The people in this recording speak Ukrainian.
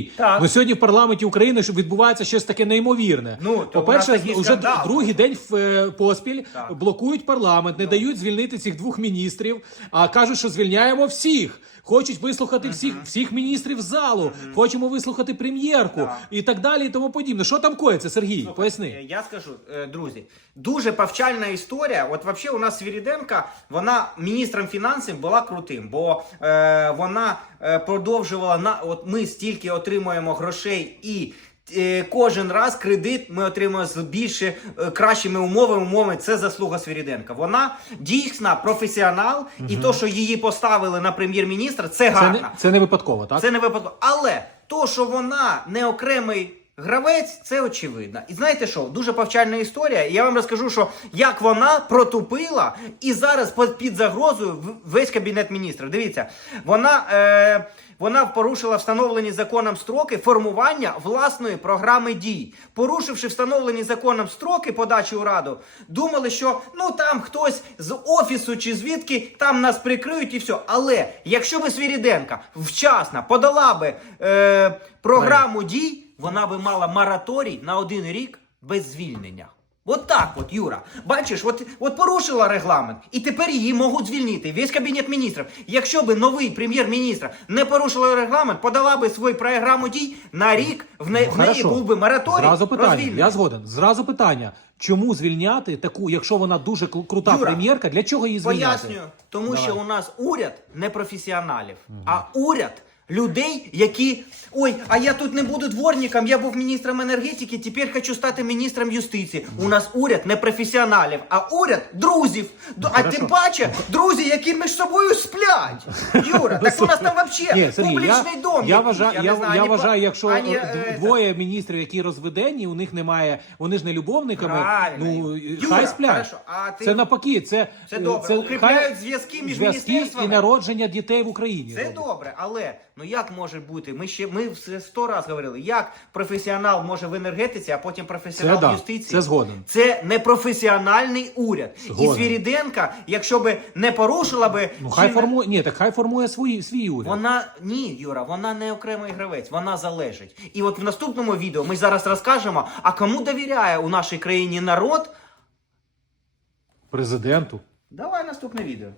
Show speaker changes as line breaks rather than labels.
Так.
Ну сьогодні в парламенті України відбувається щось таке неймовірне.
Ну, то
по-перше, вже
скандал.
другий день в е, поспіль
Так.
блокують парламент,
Ну.
не дають звільнити цих двох міністрів, а кажуть, що звільняємо всіх. Хочуть вислухати всіх всіх міністрів залу, хочемо вислухати прем'єрку
Так.
і так далі, і тому подібне. Що там коїться, Сергій?
Е,
Поясни.
Я скажу, е, друзі, дуже повчальна історія. От взагалі у нас Свіріденка, вона міністром фінансів була крутим, бо е, вона е, продовжувала на от ми стільки отримуємо грошей і. е, Кожен раз кредит ми отримуємо з більше е, кращими умовами. Умови це заслуга Свіріденка. Вона дійсна професіонал, і то, що її поставили на прем'єр-міністра, це
Це
гарно.
не, це не випадково, так?
Це не випадково. Але то, що вона не окремий гравець, це очевидно. І знаєте що? Дуже повчальна історія. І я вам розкажу, що як вона протупила і зараз під- під загрозою весь кабінет міністрів. Дивіться, вона. Е, вона порушила встановлені законом строки формування власної програми дій. Порушивши встановлені законом строки подачі у раду, думали, що ну там хтось з офісу чи звідки там нас прикриють і все. Але якщо би Свіріденка вчасно подала би е, програму дій, вона би мала мораторій на один рік без звільнення. От так от, Юра. Бачиш, от, от порушила регламент, і тепер її можуть звільнити. Весь кабінет міністрів. Якщо би новий прем'єр-міністр не порушила регламент, подала би свою програму дій на рік, в, не, в неї був би мораторій.
Зразу питання. Я згоден. Зразу питання. Чому звільняти таку, якщо вона дуже крута
Юра,
прем'єрка, для чого її звільняти?
Пояснюю, тому
Давай.
що у нас уряд не професіоналів, а уряд людей, які. Ой, а я тут не буду дворником, я був міністром енергетики, тепер хочу стати міністром юстиції. У нас уряд не професіоналів, а уряд друзів. Д- а
хорошо.
тим паче, друзі, які між собою сплять. Юра, так у нас там взагалі
Сергій,
публічний
я,
дом.
я
якийсь,
вважаю,
не
я,
знаю,
я
ані по-
якщо
ані,
д-
е,
двоє міністрів, які розведені, у них немає, вони ж не любовниками.
Правильно.
Ну
Юра,
хай сплять.
хорошо, а ти-
Це навпаки, це
Це
е,
добре. Укріпляють зв'язки між
зв'язки
міністерствами.
і народження дітей в Україні.
Це
роблять.
добре, але ну як може бути? Ми ще ми все сто раз говорили, як професіонал може в енергетиці, а потім професіонал
Це
в юстиції.
це згоден.
Це не професіональний уряд.
Згоден.
І Свіріденка, якщо би не порушила би
Ну хай
чинне-
формує, ні, так хай формує свій, свій уряд.
Вона ні, Юра, вона не окремий гравець, вона залежить. І от в наступному відео ми зараз розкажемо, а кому довіряє у нашій країні народ.
Президенту.
Давай наступне відео.